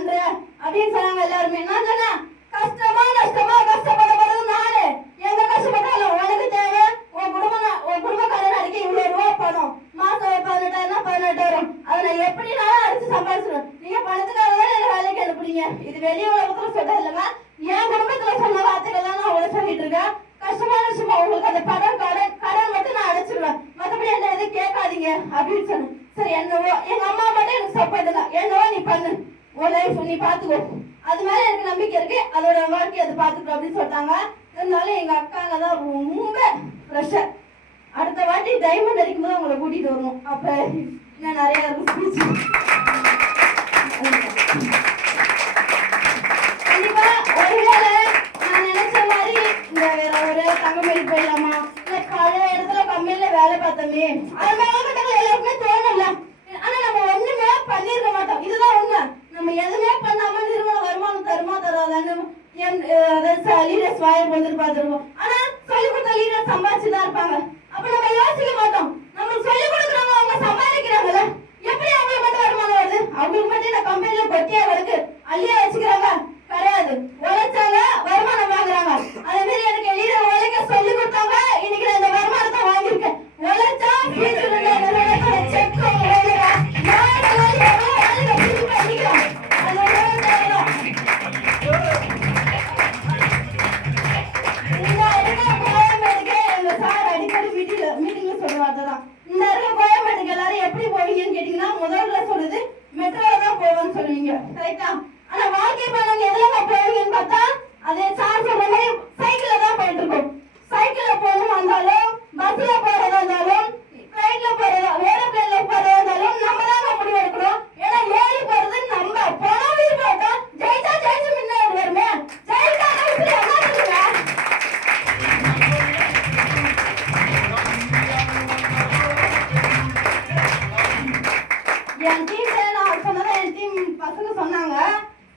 பண்ற அப்படின்னு சொன்னாங்க எல்லாருமே. நான் சொன்னேன் கஷ்டமா கஷ்டப்படப்படுறது நானு. எங்க கஷ்டப்பட்டாலும் உனக்கு தேவை உன் குடும்பக்காரன் அடிக்க இவ்வளவு ரூபா பணம் மாசம் 18,000 அதை நான் எப்படினாலும் அடிச்சு சம்பாதிச்சிடுவேன். நீங்க பணத்துக்காக தான் என்ன வேலைக்கு அனுப்புறீங்க. இது வெளி உலகத்துல சொல்றது இல்லைங்க, என் குடும்பத்துல சொன்ன வார்த்தைகள் தான் நான் உங்களை சொல்லிட்டு இருக்கேன். கஷ்டமான விஷயமா உங்களுக்கு அந்த கடன் மட்டும் நான் அடைச்சிருவேன், மற்றபடி என்ன எதுவும் கேட்காதீங்க அப்படின்னு சொன்னேன். சரி என்னவோ எங்க அம்மா மட்டும் எனக்கு சப்போர்ட் தான், என்னவோ நீ பண்ணு, உன் லைஃப் நீ பாத்துக்கோ, அது மேல எனக்கு நம்பிக்கை இருக்கு, அதோட வாழ்க்கை அதை பாத்துக்கோ அப்படின்னு சொல்லிட்டாங்க. இருந்தாலும் எங்க அக்காங்க தான் ரொம்ப ப்ரெஷர். அடுத்த வாட்டி டைமண்ட் அடிக்கும் போது அவங்களை கூட்டிட்டு வரணும். அப்ப இன்னும் நிறைய இருக்கும். கண்டிப்பா ஒருவேளை நான் நினைச்ச மாதிரி இந்த வேற ஒரு தங்கமேல் போயிடலாமா, இல்ல பழைய இடத்துல கம்பெனில வேலை பார்த்தோமே, அது மேலகட்டங்கள் எல்லாருக்குமே தோணல. ஆனா நம்ம ஒண்ணுமே பண்ணிருக்க மாட்டோம். இதுதான் உண்மை. நம்ம எதுவுமே பண்ணாம நிறுவனம் வருமானம் தருமா தராதான்னு லீடர்ஸ் வாயை போட்டு பார்த்துருக்கோம். ஆனா சொல்லிக் கொடுத்த லீடர் சம்பாதிச்சுதான் இருப்பாங்க. அப்ப நம்ம யோசிக்க மாட்டோம், நம்மளுக்கு சொல்லிக் கொடுக்குறவங்க அவங்க சம்பாதிக்கிறாங்கல்ல, எப்படி அவங்களுக்கு மட்டும் வருமானம் வருது? அவங்களுக்கு மட்டும் இந்த கம்பெனில கொட்டியா கிடக்கு அள்ளியா வச்சுக்கிறாங்க கிடையாது. உழைச்சாங்க வருமானம் வாங்குறாங்க. அதே மாதிரி எனக்கு லீடர் உழைக்க சொல்லி கொடுத்தாங்க, இன்னைக்கு நான் இந்த வருமானத்தை வாங்கியிருக்கேன். உழைச்சா இந்த இருக்க கோயம்பேட்டுக்கு எல்லாரும் எப்படி போவீங்கன்னு கேட்டீங்கன்னா முதல்ல சொல்லுது மெட்ரோல தான் போவேன்னு சொல்லுவீங்க, கரெக்டா? ஆனா வாழ்க்கை பயணம் எதுல போவீங்கன்னு பார்த்தா அதே சார் சொல்ற மாதிரி சைக்கிள்ல தான் போயிட்டு இருக்கோம். சைக்கிள்ல போகணும் வந்தாலும், பஸ்ல போறதா இருந்தாலும், ஃபிளைட்ல போறதா, ஏரோப்ளேன்ல போறதா இருந்தாலும் நம்ம தான் முடிவு எடுக்கணும். ஏன்னா ஏறி போறது நம்ம போனோம் இருக்கோம். ஜெயிச்சா ஜெயிச்சு முன்னாடி வருமே, ஜெயிச்சா இப்படி என்ன பண்ணுங்க. என் டீம்ல நான் சொன்னதை என் டீம் பசங்க சொன்னாங்க,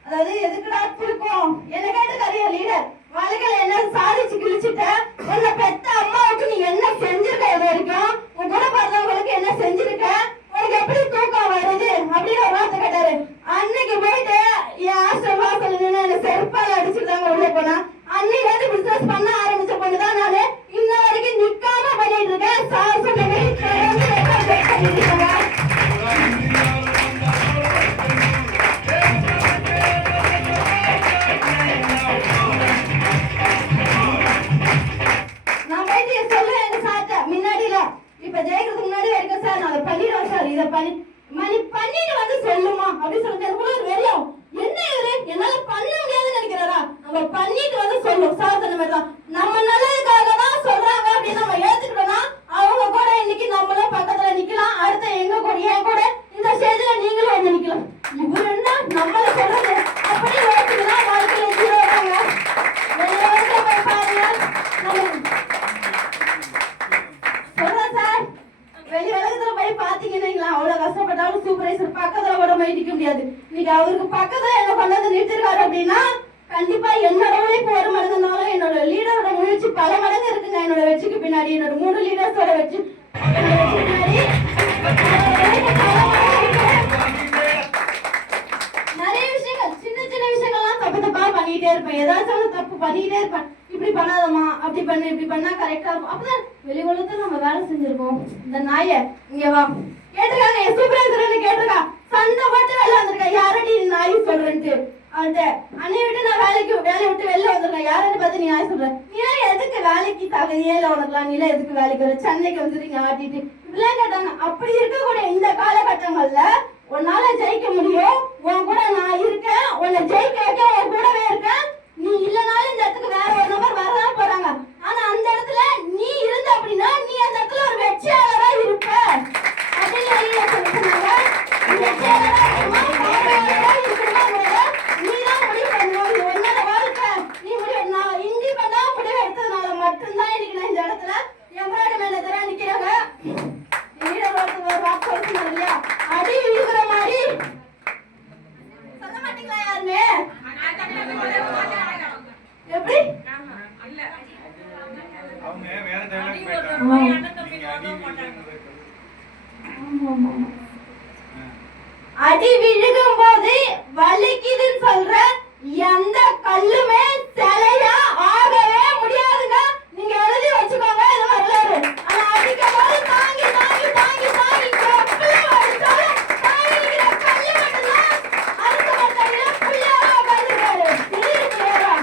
அதாவது எதுக்குடா திருப்போம் என்ன கேட்டு கரைய லீடர் வாழ்க்கையில என்ன சாதிச்சு கிழிச்சுட்ட, உன்னை பெத்த அம்மாவுக்கு நீ என்ன செஞ்சிருக்க, இது வரைக்கும் உன் கூட பிறந்தவங்களுக்கு என்ன செஞ்சிருக்க, உனக்கு எப்படி தூக்கம் வருது அப்படின்னு ஒரு வார்த்தை கேட்டாரு. அன்னைக்கு போயிட்டு என் ஆசிரமா சொல்லணும்னு என்ன செருப்பால அடிச்சுட்டாங்க உள்ள போனா. அன்னைக்கு வந்து பிசினஸ் பண்ண ஆரம்பிச்ச பொண்ணுதான் நானு. இன்ன வரைக்கும் நிக்காம பண்ணிட்டு இருக்கேன். சார் சொன்ன பண்ணிட்டு வந்து சொல்லுமா அப்படின்னு சொல்லிட்டு வெறியும் என்ன இவரு என்னால பண்ண முடியாதுன்னு நினைக்கிறாரா? நம்ம பண்ணிட்டு வந்து சொல்லும். சார் சொன்ன மாதிரிதான் நம்ம நல்லதுக்காக தான் சொல்றாங்க அப்படின்னு நம்ம ஏத்துக்கிட்டோம்னா அவங்க கூட இன்னைக்கு நம்மளும் பக்கத்துல நிக்கலாம். அடுத்த எங்க கூட என் கூட இந்த ஸ்டேஜ்ல நீங்களும் வந்து நிக்கலாம். இவரு என்ன நம்மள சொல்றது அப்படி யோசிச்சுன்னா வாழ்க்கையில ஜீரோ வராங்க. வெளியே போய் பாருங்க சொல்றேன் சார். வெளி உலகத்துல போய் பாத்தீங்கன்னா அவ்வளவு கஷ்டப்பட்டாலும் சூப்பர்வைசர் பக்கத்துல கூட போய் நிக்க முடியாது. இன்னைக்கு அவருக்கு பக்கத்துல என்ன கொண்டாந்து நிறுத்திருக்காரு அப்படின்னா கண்டிப்பா என்னோட உழைப்பு ஒரு மடங்குனாலும் என்னோட லீடரோட முயற்சி பல மடங்கு இருக்குங்க. என்னோட வெற்றிக்கு பின்னாடி என்னோட 3 லீடர்ஸோட வெற்றி பின்னாடி நிறைய விஷயங்கள் சின்ன சின்ன விஷயங்கள்லாம் தப்பா பண்ணிட்டே இருப்பேன். ஏதாச்சும் தப்பு பண்ணிட்டே இருப்பேன். இப்படி பண்ணாதமா, அப்படி பண்ணு, இப்படி பண்ணா கரெக்டா இருக்கும். அப்பதான் வெளி உலகத்துல நம்ம வேலை செஞ்சிருக்கோம். இந்த நாய இங்க வா கேட்டிருக்காங்க, என் சூப்பர்வைசர் கேட்டிருக்கா, சண்டை போட்டு வெளில வந்திருக்கா, யாரடி நாய் சொல்றேன்ட்டு அவன்கிட்ட. அன்னைய விட்டு நான் வேலையை விட்டு வெளில வந்திருக்கேன், யாருன்னு பார்த்து நீ நாய் சொல்ற, நீ எதுக்கு வேலைக்கு தகுதியே இல்லை உனக்குலாம், நீல எதுக்கு வேலைக்கு வர, சென்னைக்கு வந்துருங்க ஆட்டிட்டு இப்படிலாம் கேட்டாங்க. அப்படி இருக்கக்கூடிய இந்த காலகட்டங்கள்ல உன்னால ஜெயிக்க முடியும். உன் கூட நான் இருக்கேன், உன்னை ஜெயிக்க வைக்க உன் கூடவே இருக்கேன். நீ இல்லனாலும் இந்த இடத்துக்கு வேற ஒரு நபர் வரதான் போறாங்க. ஆனா அந்த இடத்துல நீ இருந்த அப்படின்னா நீ அந்த இடத்துல ஒரு வெற்றியாளரா இருப்ப அப்படின்னு சொன்னாங்க. வெற்றியாளரா இருக்கணுமா நீதான் முடிவு பண்ணணும். இது உன்னோட வாழ்க்கை, நீ முடிவு. நான் இண்டிபெண்டா முடிவு எடுத்ததுனால மட்டும்தான் இன்னைக்கு நான் இந்த இடத்துல எம்ராய்டு மேல தர நிக்கிறாங்க. ஒரு வாக்கு சொன்னாங்க இல்லையா, அடி விழுகிற மாதிரி சொல்ல மாட்டீங்களா யாருமே? எப்படி அடி விழுகும் போது வலிக்குதுன்னு சொல்ற எந்த கல்லுமே சிலையா ஆகவே முடியாதுங்க. நீங்க எழுதி வச்சுக்கோங்க இது வரலாறு. ஆனா அடிக்கும் போது தாங்கி தாங்கி தாங்கி தாங்கி எப்படி அடிச்சாலும் தாங்கி நிக்கிற கல்லு மட்டும்தான் அடுத்த மரத்தடியில புள்ளையா உட்காந்துருக்காரு. திடீர் பிள்ளையா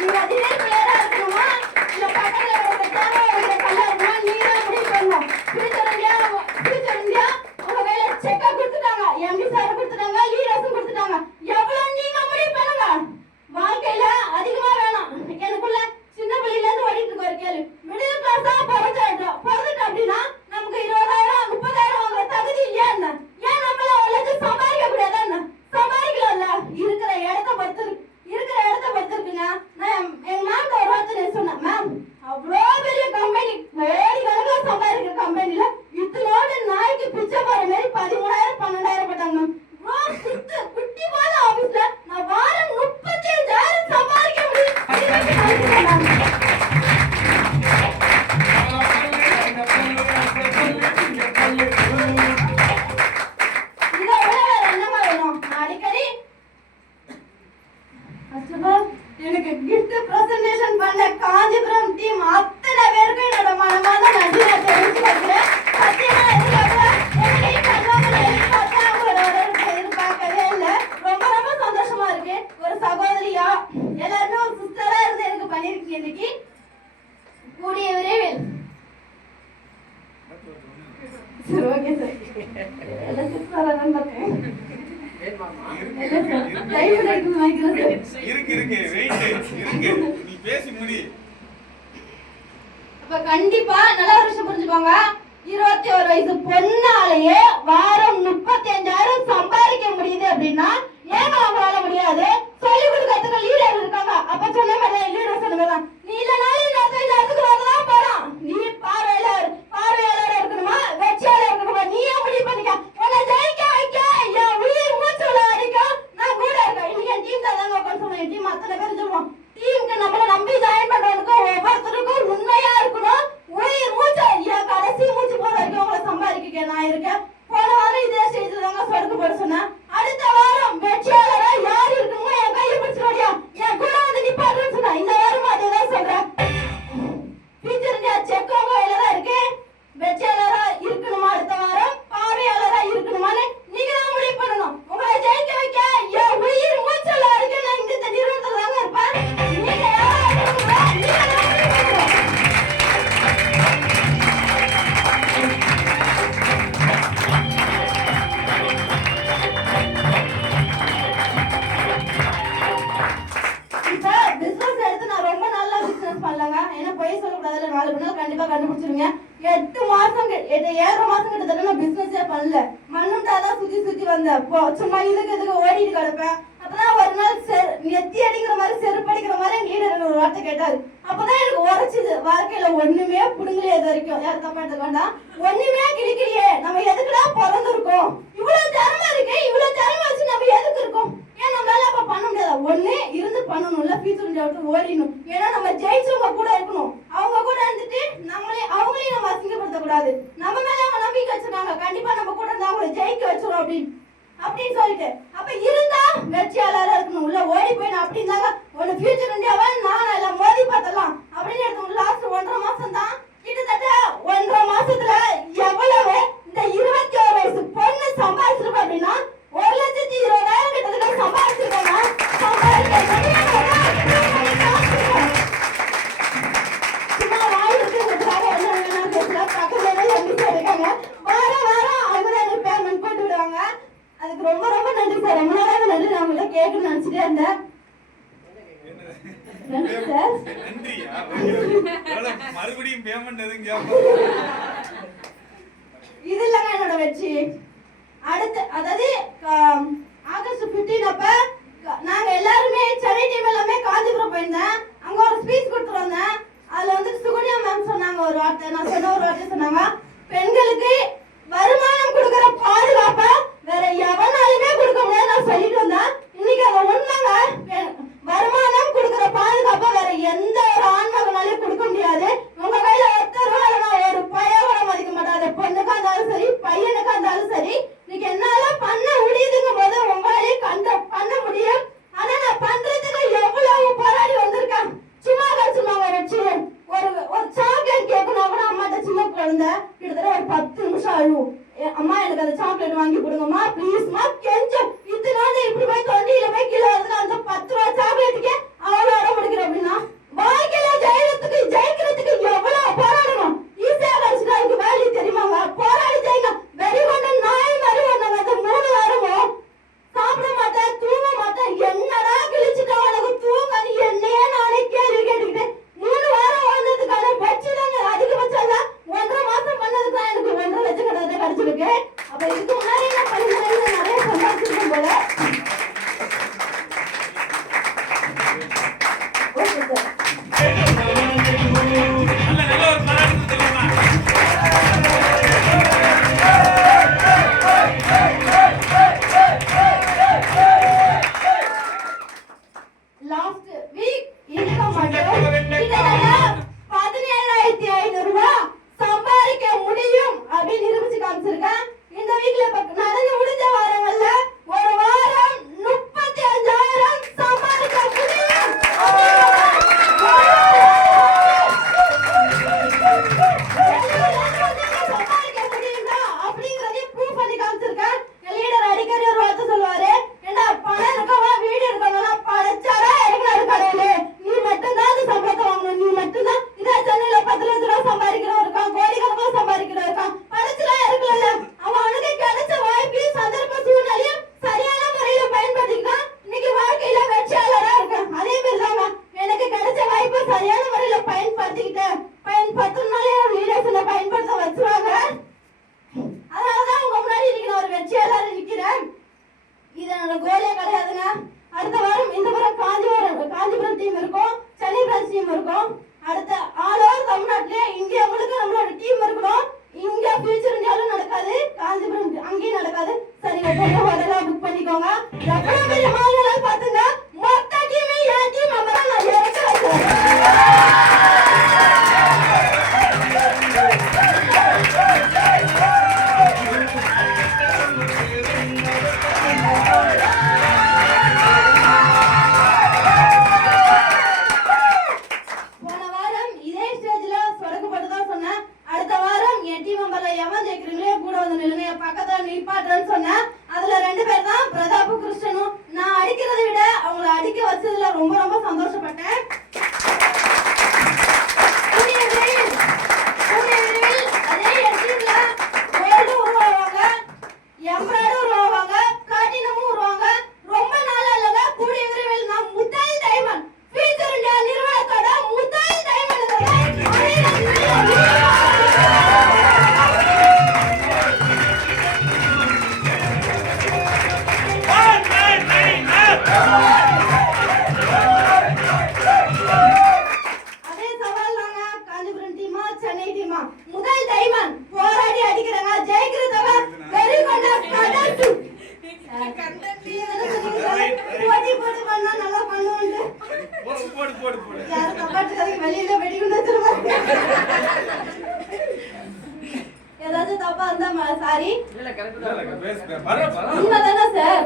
நீங்க திடீர் பிள்ளையா இருக்கணுமா இல்ல பக்கத்துல ஒரு தேங்காய் வைக்கிற கல்லா இருக்குமா நீங்க தான் முடிவு பண்ணணும். பிடிச்சிருந்தியா உங்க கையில செக்கா கொடுத்துட்டாங்க, எம்டி சார் கொடுத்துட்டாங்க, லீடர்ஸும் கொடுத்துட்டாங்க. எவ்வளவு நீங்க முடிவு பண்ணுங்க. வாழ்க்கையில அதிகமா வேணாம். எனக்குள்ள சின்ன பிள்ளைல இருந்து ஓடிட்டு இருக்க ஒரு கேள்வி, மிடில் கிளாஸா பிறந்துட்டோம் அப்படின்னா நமக்கு 20,000 30,000 வாங்குற தகுதி இல்லையா என்ன? ஏன் நம்மள ஒரு லட்சம் சம்பாதிக்க கூடாதா என்ன? சம்பாதிக்கலாம்ல. இருக்கிற இடத்த பொறுத்து இருக்குங்க. நான் எங்க மேம் ஒரு வார்த்தை சொன்னேன், மேம் அவ்வளோ பெரிய கம்பெனி கோடி கணக்கில் சம்பாதிக்கிற கம்பெனில இத்தனோட நாய்க்கு பிச்சை போற மாதிரி 13,000 12,000 போட்டாங்க. குட்டி போல ஆபீஸ்ல நான் வாரம் 35,000 சம்பாதிக்க முடியும். இதை விட வேற என்னமா வேணும்? அடிக்கடி எனக்கு கிஃப்ட் பிரசன்டேஷன் பண்ண காஞ்சிபுரம் டீம் அத்தனை பேருக்கும் என்னோட மனமார்ந்த நன்றி நான் தெரிவிச்சுக்கிறேன். சத்தியமா எதிர்பார்க்கவே இல்லை. ரொம்ப ரொம்ப சந்தோஷமா இருக்கு. ஒரு சகோதரியா எல்லாருமே ஒரு சிஸ்டரா இருந்து எனக்கு பண்ணிருக்கீங்க. இன்னைக்கு கூடிய விரைவில் சரி ஓகே சார் எல்லாம் சிஸ்டரா தான் பார்த்தேன். கண்டிப்பா நல்ல ஒரு விஷயம் புரிஞ்சுக்கோங்க. 21 வயசு பொண்ணாலேயே வாரம் 35,000 சம்பாதிக்க முடியுது அப்படின்னா ஏன் அவங்களால முடியாது? சொல்லி கொடுக்கறதுக்கு லீடர் இருக்காங்க. அப்ப சொன்ன மாதிரி லீடர் சொன்னதான் நீ இல்லனாலும் இந்த இடத்துக்கு வரதான் போறான். நீ பார்வையாளர் இருக்கணுமா வெற்றியாளர் இருக்கணுமா நீயே முடிவு பண்ணிக்க. உன்னை ஜெயிக்க வைக்க என் உயிர் மூச்சுல அடிக்கும். நான் கூட இருக்கேன். இன்னைக்கு என் டீம் தாங்க உட்காந்து சொல்லுவேன். என் டீம் அத்தனை பேர் சொல்லுவோம். டீமுக்கு நம்மள நம்பி ஜாயின் பண்றதுக்கு ஒவ்வொருத்தருக்கும் உண்மையா இருக்கணும். உயிர் மூச்சு என் கடைசி மூச்சு போற வரைக்கும் உங்களை சம்பாதிக்க நான் இருக்கேன். போன வாரம் இதே ஸ்டேஜ்ல தாங்க சொடுக்கு போட சொன்னேன். அடுத்த வாரம் வெற்றியாளரா யார் இருக்குமோ என் கையை பிடிச்சிருவாடியா என் கூட வந்து நிப்பாட்டுன்னு சொன்னா இந்த வாரம் அதேதான் சொல்றேன். செக் உங்க கையில தான் இருக்கு. வெற்றியாளரா இருக்கணுமா அடுத்த வாரம் பார்வையாளரா இருக்கணுமான்னு நீங்க தான் முடிவு பண்ணணும். உங்களை ஜெயிக்க வைக்க என் உயிர் மூச்சல இருக்கு. நான் இந்த நிறுவனத்துல தாங்க இருப்பேன். நீங்க கண்டிப்பா கண்டுபிடிச்சிருங்க. 8 மாசம் 7 மாசம் கிட்டத்தட்ட நான் பிசினஸே பண்ணல. மண்ணுட்டாதான் சுத்தி வந்தேன். சும்மா இதுக்கு ஓடிட்டு கிடப்பேன். அப்பதான் ஒரு நாள் நெத்தி அடிக்கிற மாதிரி செருப்படிக்கிற மாதிரி எங்க லீடர் ஒரு வார்த்தை கேட்டாரு. அப்பதான் எனக்கு உரைச்சுது. வாழ்க்கையில ஒண்ணுமே புடுங்கலையே இது வரைக்கும். யார் தப்பா எடுத்துக்கொண்டா ஒண்ணுமே கிழிக்கலையே. நம்ம எதுக்குடா பிறந்திருக்கோம்? இவ்வளவு திறமை இருக்கு. இவ்வளவு திறமை வச்சு நம்ம எதுக்கு இருக்கோம்? ஏன் நம்மளால அப்ப பண்ண முடியாதா? ஒண்ணு இருந்து பண்ணணும்ல. ஃபியூச்சர் ஓடிடணும். ஏன்னா நம்ம ஜெயிச்சவங்க கூட இருக்கணும். அவங்க கூட இருந்துட்டு அவங்களையும் நம்ம அசிங்கப்படுத்த கூடாது. நம்ம மேல அவங்க நம்பிக்கை வச்சிருக்காங்க. கண்டிப்பா நம்ம கூட இருந்தா அவங்களை ஜெயிக்க வச்சிரும் அப்படின்னு சொல்லிட்டு அப்ப இருந்தா வெற்றியாளரா இருக்கணும். உள்ள ஓடி போய் நான் அப்படி இருந்தாங்க ஒரு ஃபியூச்சர் இந்தியாவை நான் எல்லாம் மோதி பார்த்தலாம் அப்படின்னு எடுத்து லாஸ்ட் 1.5 மாசம் தான். கிட்டத்தட்ட 1.5 மாசத்துல எவ்வளவு இந்த 21 வயசு பொண்ணு சம்பாதிச்சிருப்பா அப்படின்னா 1,20,000 கிட்டத்தட்ட சம்பாதிச்சிருக்காங்க. சும்மா வாய் இருக்கிறதுக்காக என்ன வேணாலும் பேசல. பக்கத்துல இருக்காங்க வாரம் அவங்க எனக்கு பேமெண்ட் போட்டு விடுவாங்க. அதுக்கு ரொம்ப ரொம்ப நன்றி சார். ரொம்ப நாளாக நன்றி. நான் உங்களை கேட்கணும்னு நினைச்சிட்டே இருந்தேன். நன்றி சார். மறுபடியும் பேமெண்ட் இது இல்லங்க என்னோட வெற்றி. அடுத்து அதாவது ஆகஸ்ட் 15 அப்ப நாங்க எல்லாருமே சென்னை டீம் எல்லாமே காஞ்சிபுரம் போயிருந்தேன். அங்க ஒரு ஸ்பீச் கொடுத்துட்டு வந்தேன். அதுல வந்து சுகன்யா மேம் சொன்னாங்க ஒரு வார்த்தை. நான் சொன்ன ஒரு வார்த்தை சொன்னாங்க, பெண்களுக்கு வருமானம் கொடுக்கிற பாதுகாப்ப வேற எவனாலுமே கொடுக்க முடியாது நான் சொல்லிட்டு வந்தேன். இன்னைக்கு அதை உண்மைங்க. வருமானம் கொடுக்கிற பாதுகாப்ப வேற எந்த ஒரு ஆண்மகனாலையும் கொடுக்க முடியாது. உங்க கையில 10 ரூபா இல்லைன்னா ஒரு பையனோட மதிக்க மாட்டாது. பொண்ணுக்கா இருந்தாலும் சரி பையனுக்கா இருந்தாலும் சரி இன்னைக்கு என்னால பண்ண முடியுதுங்கும் போது உங்களாலேயும் பண்ண okay sir. Last week income மட்டும் கிட்டத்தட்ட 17,500 ரூபாய் சம்பாதிக்க முடியும் அப்படின்னு நிரூபிச்சு காமிச்சிருக்கேன். இந்த வீக்ல நடந்து முடிஞ்ச வாரங்கள்ல ஒரு வாரம் 35,000 சம்பாதிக்க முடியும். சம்பாதிக்க முடியும்னா அப்படிங்கறதையும் ப்ரூவ் பண்ணி காமிச்சிருக்கேன். லீடர் அடிக்கடி ஒரு வார்த்தை சொல்லுவாரு, ஏண்டா பணம் இருக்கவா வீடு இருக்கவங்களா படைச்சாரா இருக்கிறாரு கடையில, நீ மட்டும்தான் அந்த சம்பளத்தை வாங்கணும், நீ மட்டும்தான் இதே சென்னையில 10 லட்ச ரூபாய் சம்பாதிக்கிறவன் இருக்கான், கோடிக்கணக்கில் சம்பாதிக்கிறவன் இருக்கான், படைச்சலாம் இருக்கல. அவன் அவனுக்கு கிடைச்ச வாய்ப்பையும் சந்தர்ப்ப சூழ்நிலையும் சரியான முறையில பயன்படுத்திக்கிட்டான். இன்னைக்கு வாழ்க்கையில வெற்றியாளரா இருக்கேன். அதே மாதிரிதாங்க எனக்கு கிடைச்ச வாய்ப்பை சரியான முறையில பயன்படுத்திக்கிட்டேன். பயன்படுத்தினாலே லீடர்ஸ்ல பயன்படுத்த வச்சுருவாங்க. அதனாலதான் உங்க முன்னாடி இன்னைக்கு நான் ஒரு வெற்றியாளர் நிக்கிறேன். இது என்னோட கோலே கிடையாதுங்க. அடுத்த வாரம் இந்த முறை காஞ்சிபுரம் டீம் இருக்கும், சென்னை பிரான்ச் டீம் இருக்கும். அடுத்த ஆல் ஓவர் தமிழ்நாட்டிலே இந்தியா முழுக்க நம்மளோட டீம் இருக்கணும். இங்க ஃபியூச்சர் இந்தியாவிலும் நடக்காது, காஞ்சிபுரம் அங்கேயும் நடக்காது. சரிங்க, ஹோட்டலா புக் பண்ணிக்கோங்க. எவ்வளவு பெரிய மாநிலம் பாத்துங்க, மொத்த டீமே என் டீம் மெம்பரா நான் இறக்குறேன். போன வாரம் இதே ஸ்டேஜ்ல சொடக்கப்பட்டுதான் சொன்னேன். அடுத்த வாரம் என் டீம் மெம்பர்ல எவன் ஜெயிக்கிறீங்களோ கூட வந்து நில்லுங்க, பக்கத்துல நிப்பாட்டுறேன்னு சொன்னேன். அதுல 2 பேர் தான் பிரதாப்பும் கிருஷ்ணனும். நான் அடிக்கிறதை விட அவங்கள அடிக்க வச்சதுல ரொம்ப ரொம்ப சந்தோஷப்பட்டேன். அதே என் டீம்ல கோல்டு உருவாவாங்க, எம்ப்ராய்டும் உருவாவாங்க, பிளாட்டினமும் உருவாங்க. ரொம்ப நாளா இல்லைங்க, கூடிய விரைவில் நான் முதல் டைமண்ட் ஃபியூச்சர் இந்தியா நிறுவனத்தோட முதல் டைமண்ட் அதே சவால் தாங்க. காஞ்சிபுரம் டீமா சென்னை டீமா முதல் டைமண்ட் போராடி அடிக்கிறாங்க. ஜெயிக்கிறதவ வெரி கொண்ட போட்டி போட்டு பண்ணா நல்லா பண்ணுவோம். யாரும் தப்பாட்டுக்காதீங்க, வெளியில வெடிகுண்டு வச்சிருவாங்க. ஏதாச்சும் தப்பா இருந்தா சாரி. உண்மைதானே சார்?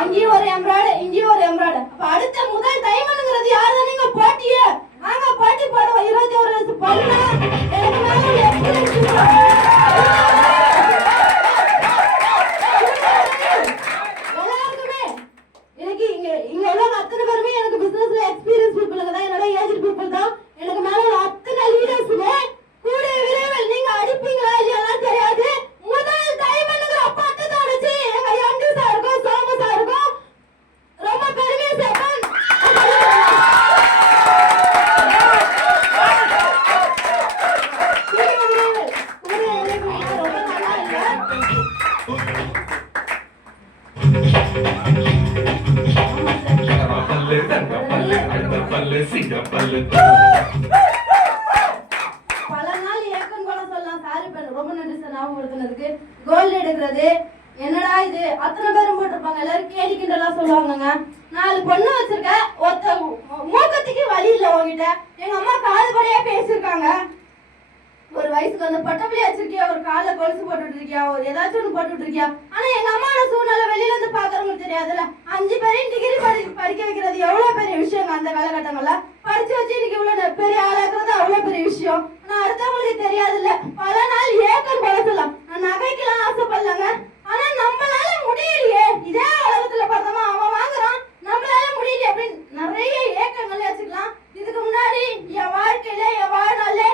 அங்கேயும் ஒரு எம்ப்ராய்டு, இங்கேயும் ஒரு எம்ப்ராய்டு. அப்ப அடுத்த முதல் டைமண்ட்ங்கிறது யாரு? நீங்க போட்டியே வாங்க, போட்டி போடுவோம். 21 வயசு பொண்ணு, எனக்கு மேல ஒரு எக்ஸ்பீரியன்ஸ் எல்லாருக்குமே. எனக்கு இங்க உள்ள அத்தனை பேருமே எனக்கு பிசினஸ்ல எக்ஸ்பீரியன்ஸ் பீப்புளுங்க தான், என்னோட ஏஜ் பீப்புள் தான். எனக்கு மேல ஒரு அத்தனை லீடர்ஸ்மே கூட விரைவில் நீங்க அடிப்பீங்களா இல்லையா தெரியாது. முதல் டைமண்ட்ங்கிற பட்டத்தை அடிச்சு எங்க எம்டி சாருக்கும் சோமு சாருக்கும் ரொம்ப பெருமையா சேர்ப்பேன். பல நாள் ஏக்கன் கூட சொல்லலாம். சாரி பண்ண ரொம்ப நன்றி சார் ஞாபகப்படுத்தினதுக்கு. கோல்டு எடுக்கிறது என்னடா இது, அத்தனை பேரும் போட்டிருப்பாங்க, எல்லாரும் கேடிக்கின்றலாம் சொல்லுவாங்கங்க. 4 பொண்ணு வச்சிருக்கேன், ஒருத்த மூக்கத்துக்கு வழி இல்லை உங்ககிட்ட. எங்க அம்மா காது படையா பேசியிருக்காங்க. ஒரு வயசுக்கு வந்து பட்டப்பிள்ளைய வச்சிருக்கியா, ஒரு காலில் கொலுசு போட்டுட்டு இருக்கியா, ஒரு ஏதாச்சும் ஒன்று போட்டுட்டு இருக்கியா. ஆனா எங்க அம்மாவோட சூழ்நிலை வெளியில இருந்து பாக்குறவங்களுக்கு தெரியாதுல்ல. 5 பேரையும் டிகிரி படிக்க வைக்கிறது எவ்வளவு பெரிய விஷயங்க. அந்த காலகட்டங்கள்ல படிச்சு வச்சு இன்னைக்கு இவ்வளவு பெரிய ஆளாக்குறது அவ்வளவு பெரிய விஷயம். ஆனா அடுத்தவங்களுக்கு தெரியாதுல்ல. பல நாள் ஏக்கர் கொலசலாம், நான் நகைக்கெல்லாம் ஆசைப்படலங்க. ஆனா நம்மளால முடியலையே, இதே உலகத்துல பார்த்தோமா அவன் வாங்குறான், நம்மளால முடியலையே அப்படின்னு நிறைய ஏக்கங்கள் வச்சுக்கலாம். இதுக்கு முன்னாடி என் வாழ்க்கையில என் வாழ்நாள்ல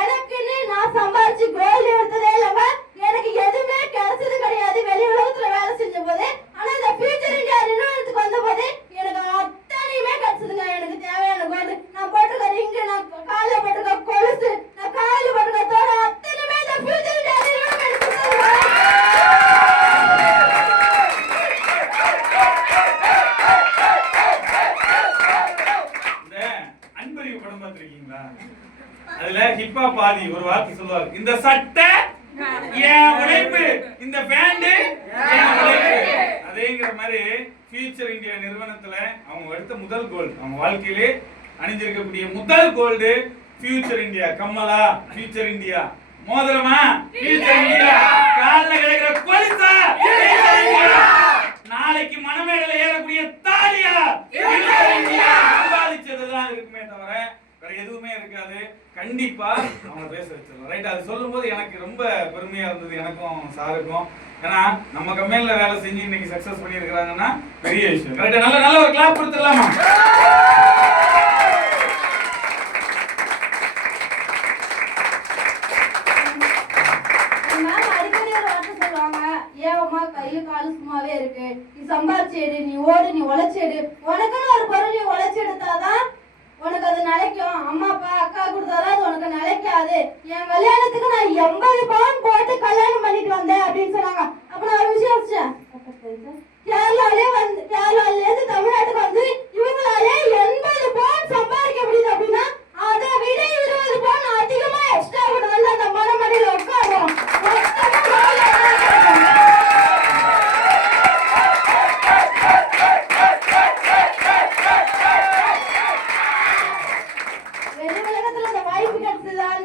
எனக்குன்னு நான் சம்பாரிச்சு கோல் எடுத்ததே இல்லைங்க. எனக்கு எதுவுமே கிடைச்சது கிடையாது வெளி உலகத்துல வேலை செஞ்ச போது. ஆனா இந்த ஃபியூச்சர் இந்தியா நிறுவனத்துக்கு வந்த போது எனக்கு அத்தனையுமே கிடைச்சதுங்க. எனக்கு தேவையான கோல், நான் போட்டிருக்க ரிங்கு, நான் காலில் போட்டிருக்க கொலுசு, நான் காலில் போட்டிருக்க தோட அத்தனையுமே இந்த ஃபியூச்சர் இந்தியா நிறுவனம் எடுத்து கண்டிப்பா பாதி ஒரு வார்த்தை சொல்லுவார், இந்த சட்டை என் உழைப்பு, இந்த பேண்ட் என் உழைப்பு. அதேங்கிற மாதிரி ஃபியூச்சர் இந்தியா நிறுவனத்துல அவங்க எடுத்த முதல் கோல்டு, அவங்க வாழ்க்கையிலே அணிஞ்சிருக்கக்கூடிய முதல் கோல்டு ஃபியூச்சர் இந்தியா. கம்மலா ஃபியூச்சர் இந்தியா, மோதிரமா ஃபியூச்சர் இந்தியா, கால்ல கிடக்கிற கொலுசா ஃபியூச்சர் இந்தியா, நாளைக்கு மணமேடையில ஏறக்கூடிய தாலியா ஃபியூச்சர் இந்தியா. சம்பாதிச்சதுதான் இருக்குமே தவிர வேற எதுவுமே இருக்காது. கண்டிப்பா அவங்க பேச வச்சிடலாம். ரைட், அது சொல்லும் போது எனக்கு ரொம்ப பெருமையா இருந்தது, எனக்கும் சாருக்கும். ஏன்னா நம்ம கம்பெனில வேலை செஞ்சு இன்னைக்கு சக்சஸ் பண்ணி இருக்கிறாங்கன்னா பெரிய விஷயம். ரைட், நல்ல ஒரு கிளாப் கொடுத்துடலாமா? கையும் காலும் சும்மாவே இருக்கு, நீ சம்பாரிச்சேடு, நீ ஓடு, நீ உழைச்சேடு, உனக்குன்னு ஒரு பொருள் நீ உழைச்சி எடுத்தாதான் உனக்கு அது நிலைக்கும். அம்மா அப்பா அக்கா கொடுத்தாதான் அது உனக்கு நிலைக்காது. என் கல்யாணத்துக்கு நான் 80 பவுன் போட்டு கல்யாணம் பண்ணிட்டு வந்தேன் அப்படின்னு சொன்னாங்க. அப்ப நான் ஒரு விஷயம் யோசிச்சேன், கேரளால இருந்து தமிழ்நாட்டுக்கு வந்து இவங்களாலே 80 பவுன் சம்பாதிக்க முடியுது அப்படின்னா அதை விட 20 பவுன் அதிகமா எக்ஸ்ட்ரா கொண்டு வந்து அந்த மனமடியில உட்காரும்.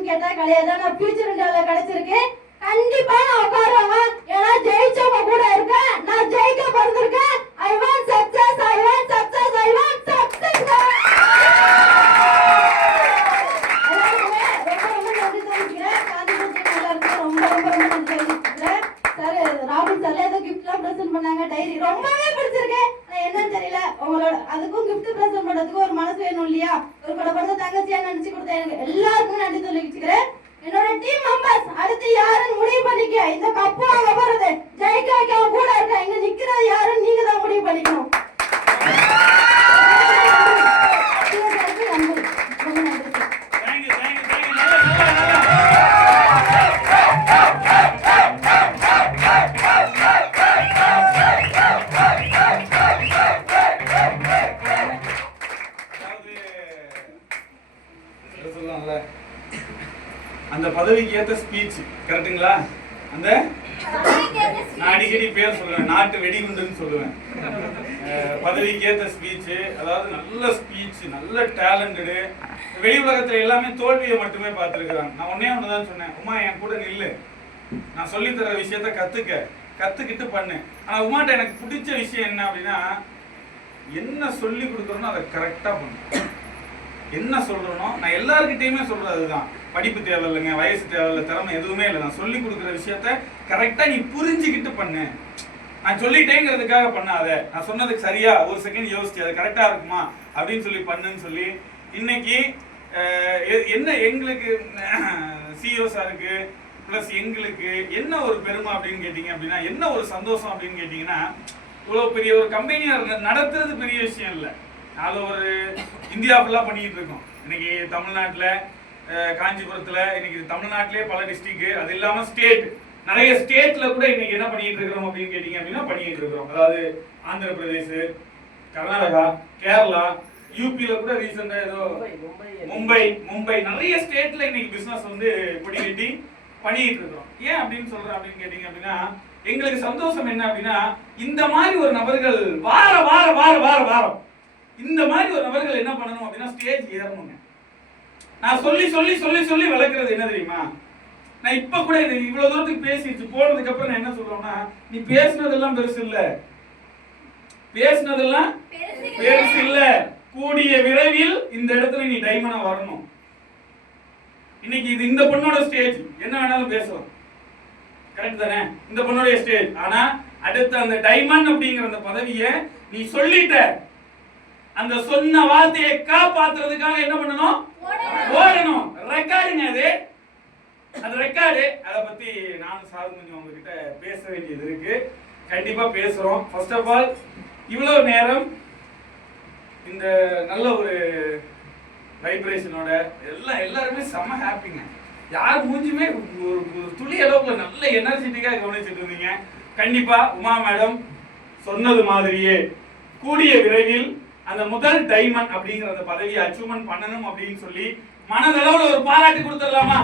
கேட்டா கிடையாது, நான் ஃபியூச்சர் இந்தியால கிடைச்சிருக்கு. கண்டிப்பா நான் உட்காருவேன். ஏன்னா ஜெயிச்சவங்க கூட இருக்கேன், நான் ஜெயிக்க பிறந்திருக்கேன். I want success, I want success, I want success. எல்லாருமே ரொம்ப நன்றி தெரிவிக்கிறேன். காந்திபுரத்துக்கு எல்லாருக்கும் ரொம்ப நன்றி தெரிவிக்கிறேன். சார் ராகுல் சார்ல ஏதோ கிஃப்ட்லாம் ப்ரெசென்ட் பண்ணாங்க, டைரி ரொம்பவே பிடிச்சிருக்கு. என்னன்னு தெரியல, உங்களோட அதுக்கும் கிஃப்ட் ப்ரெசென்ட் பண்றதுக்கு ஒரு மனசு வேணும் இல்லையா? ஒரு கூட பிறந்த தங்கச்சியா நினைச்சு கொடுத்த எனக்கு எல்லாருக்கும் நன்றி தெரிவிச்சுக்கிறேன். என்னோட டீம் மெம்பர்ஸ் அடுத்து யாருன்னு முடிவு பண்ணிக்க. இந்த கப்பு வாங்க போறது ஜெயிக்க வைக்க கூட இருக்க, இங்க நிக்கிறது யாருன்னு நீங்க தான் முடிவு பண்ணிக்கணும். அந்த பதவிக்கு ஏத்த ஸ்பீச் கரெக்ட்டுங்களா? அந்த நான் அடிக்கடி பேர் சொல்லுவேன், நாட்டு வெடிகுண்டுன்னு சொல்லுவேன். பதவிக்கு ஏத்த ஸ்பீச், அதாவது நல்ல ஸ்பீச், நல்ல டேலண்டடு. வெளி உலகத்துல எல்லாமே தோல்வியை மட்டுமே பார்த்துருக்குறாங்க. நான் ஒன்னே ஒண்ணுதான் சொன்னேன், உமா என் கூட நில்லு, நான் சொல்லி தர விஷயத்த கத்துக்கிட்டு பண்ணு. ஆனா உமாட்ட எனக்கு பிடிச்ச விஷயம் என்ன அப்படின்னா, என்ன சொல்லி கொடுக்குறோனோ அதை கரெக்டா பண்ணு. என்ன சொல்றனோ நான் எல்லார்கிட்டயுமே சொல்றது அதுதான். படிப்பு தேவையில்லைங்க, வயசு தேவையில்லை, திறமை எதுவுமே இல்லை. நான் சொல்லி கொடுக்குற விஷயத்த கரெக்டா நீ புரிஞ்சுக்கிட்டு பண்ணு. நான் சொல்லிட்டேங்கிறதுக்காக பண்ணாத, நான் சொன்னதுக்கு சரியா ஒரு செகண்ட் யோசிச்சு அது கரெக்டா இருக்குமா அப்படின்னு சொல்லி பண்ணுன்னு சொல்லி இன்னைக்கு என்ன எங்களுக்கு சிஇஓ சாருக்கு பிளஸ் எங்களுக்கு என்ன ஒரு பெருமை அப்படின்னு கேட்டீங்க அப்படின்னா, என்ன ஒரு சந்தோஷம் அப்படின்னு கேட்டீங்கன்னா, இவ்வளவு பெரிய ஒரு கம்பெனியா நடத்துறது பெரிய விஷயம் இல்லை. அது ஒரு இந்தியா ஃபுல்லா பண்ணிட்டு இருக்கோம். இன்னைக்கு தமிழ்நாட்டுல காஞ்சிபுரத்துல, இன்னைக்கு தமிழ்நாட்டிலே பல டிஸ்ட்ரிக்ட், அது இல்லாம ஸ்டேட், நிறைய ஸ்டேட்ல கூட இன்னைக்கு என்ன பண்ணிட்டு இருக்கிறோம் அப்படின்னு கேட்டீங்க அப்படின்னா பண்ணிட்டு இருக்கிறோம். அதாவது ஆந்திர பிரதேஷ், கர்நாடகா, கேரளா, யூபியில கூட ரீசெண்டா ஏதோ மும்பை நிறைய ஸ்டேட்ல இன்னைக்கு பிசினஸ் வந்து கொடி கட்டி பண்ணிட்டு இருக்கிறோம். ஏன் அப்படின்னு சொல்றேன் அப்படின்னு கேட்டீங்க அப்படின்னா, எங்களுக்கு சந்தோஷம் என்ன அப்படின்னா, இந்த மாதிரி ஒரு நபர்கள் வாரம் இந்த மாதிரி ஒரு நபர்கள் என்ன பண்ணணும் அப்படின்னா ஸ்டேஜ் ஏறணுங்க. நான் சொல்லி வளர்க்கறது என்ன தெரியுமா? நான் இப்ப கூட இது இவ்வளவு தூரத்துக்கு பேசிட்டு போனதுக்கு அப்புறம் நான் என்ன சொல்றேன்னா, நீ பேசுனதெல்லாம் பெருசு இல்ல, கூடிய விரைவில் இந்த இடத்துல நீ டைமண்டா வரணும். இன்னைக்கு இது இந்த பொண்ணோட ஸ்டேஜ், என்ன வேணாலும் பேசலாம், கரெக்ட் தானே? இந்த பொண்ணோட ஸ்டேஜ். ஆனா அடுத்து அந்த டைமண்ட் அப்படிங்கிற அந்த பதவியை நீ சொல்லிட்ட, அந்த சொன்ன வார்த்தையை காப்பாத்துறதுக்காக என்ன பண்ணணும்? ஓடணும். ரெக்கார்டுங்க அது ரெக்கார்டு. அதை பத்தி நானும் சார் கொஞ்சம் உங்ககிட்ட பேச வேண்டியது இருக்கு. கண்டிப்பா பேசுறோம். ஃபர்ஸ்ட் ஆஃப் ஆல் இவ்வளவு நேரம் இந்த நல்ல ஒரு வைப்ரேஷனோட எல்லாருமே செம்ம ஹாப்பிங்க. யார் மூஞ்சுமே ஒரு துளி அளவுக்கு நல்ல எனர்ஜெட்டிக்கா கவனிச்சுட்டு இருந்தீங்க. கண்டிப்பா உமா மேடம் சொன்னது மாதிரியே கூடிய விரைவில் அந்த முதல் டைமண்ட் அப்படிங்கிற அந்த பதவியை அச்சீவ்மெண்ட் பண்ணணும் அப்படின்னு சொல்லி மனதளவுல ஒரு பாராட்டு கொடுத்துடலாமா?